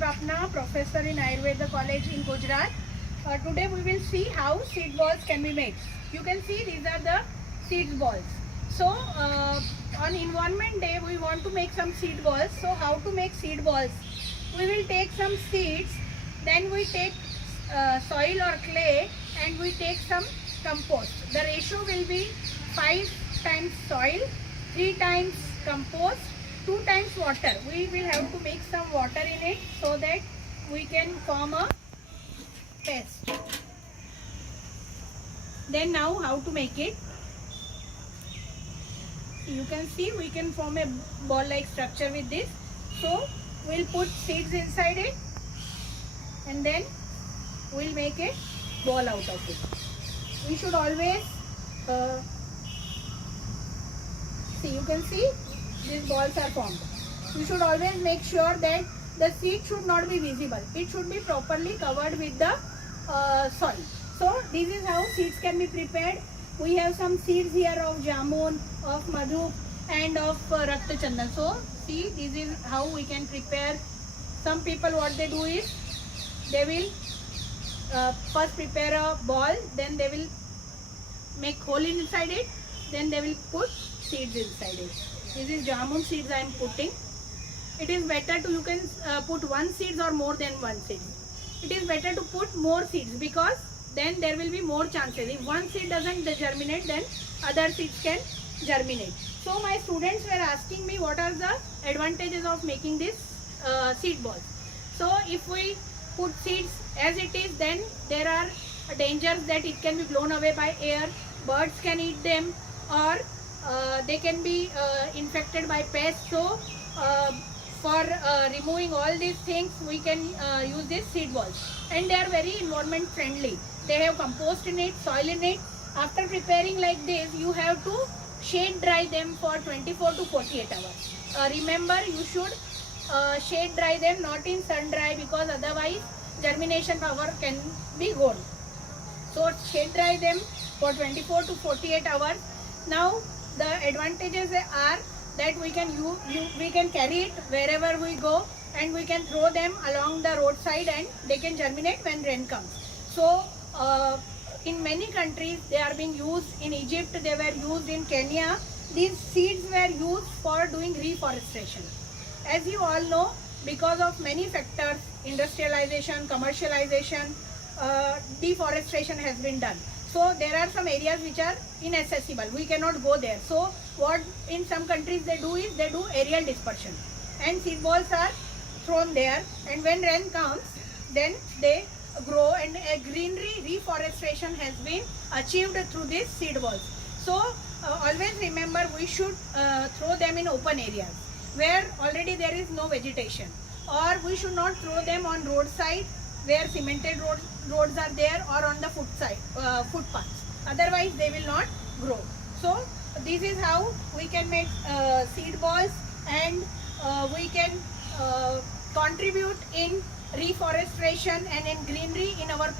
Apna, professor in Ayurveda College in Gujarat. Today we will see how seed balls can be made. You can see these are the seed balls. So on Environment Day we want to make some seed balls. So how to make seed balls? We will take some seeds, then we take soil or clay, and we take some compost. The ratio will be 5 times soil, 3 times compost, 2 times water. We will have to mix some water in it so that we can form a paste. Then now how to make it? You can see we can form a ball like structure with this. So we'll put seeds inside it and then we'll make a ball out of it. We should always see, you can see these balls are formed. You should always make sure that the seed should not be visible. It should be properly covered with the soil. So this is how seeds can be prepared. We have some seeds here of jamun, of madhu, and of rakta chandan. So see, this is how we can prepare. Some people, what they do is they will first prepare a ball, then they will make hole inside it, then they will put seeds inside it. This is jamun seeds I am putting. It is better to, you can put one seeds or more than one seed. It is better to put more seeds because then there will be more chances. If one seed doesn't germinate, then other seeds can germinate. So my students were asking me what are the advantages of making this seed balls. So if we put seeds as it is, then there are dangers that it can be blown away by air, birds can eat them, or they can be infected by pests. So for removing all these things, we can use these seed balls, and they are very environment friendly. They have compost in it, soil in it. After preparing like this, you have to shade dry them for 24 to 48 hours. Remember, you should shade dry them, not in sun dry, because otherwise germination power can be gone. So shade dry them for 24 to 48 hours. Now the advantages are that we can we can carry it wherever we go, and we can throw them along the roadside and they can germinate when rain comes. So in many countries they are being used. In Egypt they were used, in Kenya these seeds were used for doing reforestation. As you all know, because of many factors, industrialization, commercialization, deforestation has been done. So there are some areas which are inaccessible. We cannot go there. So what in some countries they do is they do aerial dispersion, and seed balls are thrown there, and when rain comes then they grow, and a greenery reforestation has been achieved through these seed balls. So always remember, we should throw them in open areas where already there is no vegetation, or we should not throw them on roadside where cemented roads are there, or on the footpaths. Otherwise they will not grow. So this is how we can make seed balls, and we can contribute in reforestation and in greenery in our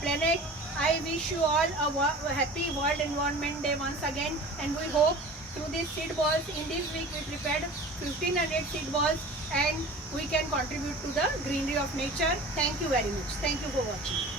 planet. I wish you all a happy World Environment Day once again, and we hope through these seed balls, in this week we prepared 1500 seed balls, and we can contribute to the greenery of nature. Thank you very much. Thank you for watching.